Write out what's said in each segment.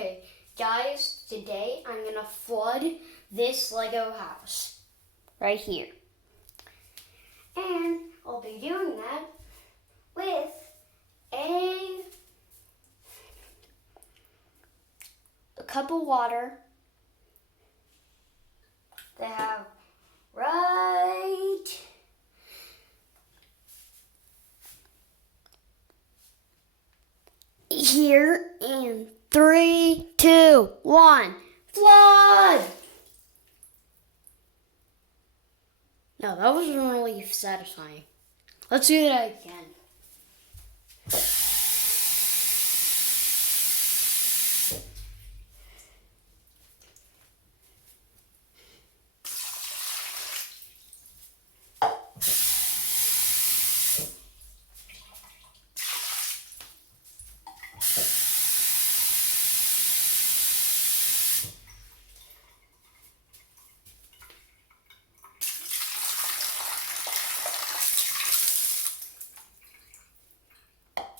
Okay, guys, today I'm gonna flood this Lego house right here. And I'll be doing that with a cup of water that I have right here. In 3, 2, 1, flood! No, that wasn't really satisfying. Let's do that again.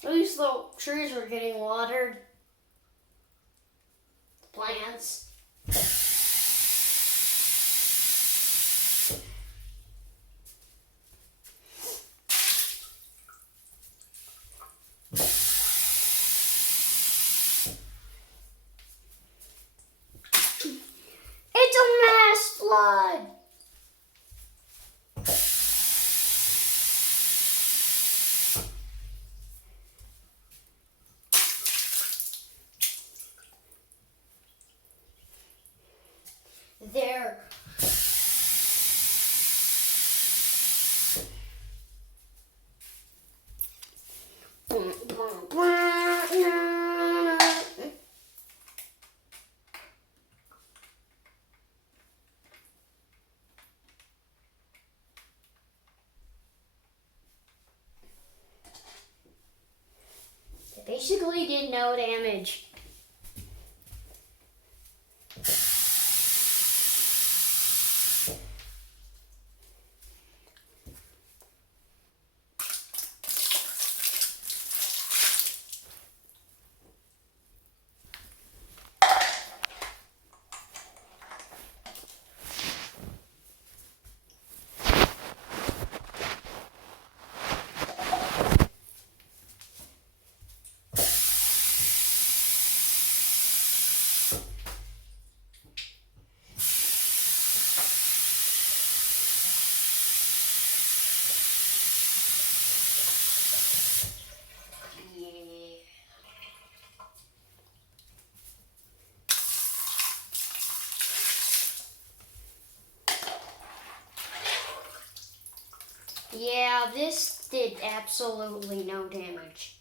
At least the trees are getting watered. Plants. It's a mass flood! There. It basically did no damage. Yeah, this did absolutely no damage.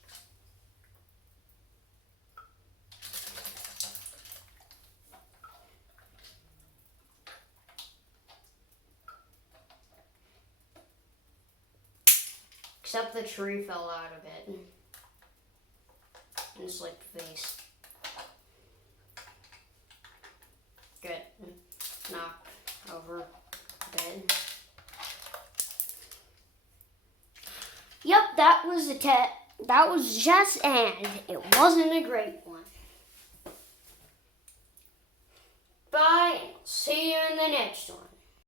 Except the tree fell out of it. And it's like face. Good. Knock over a bit. Yep, that was that was just and it wasn't a great one.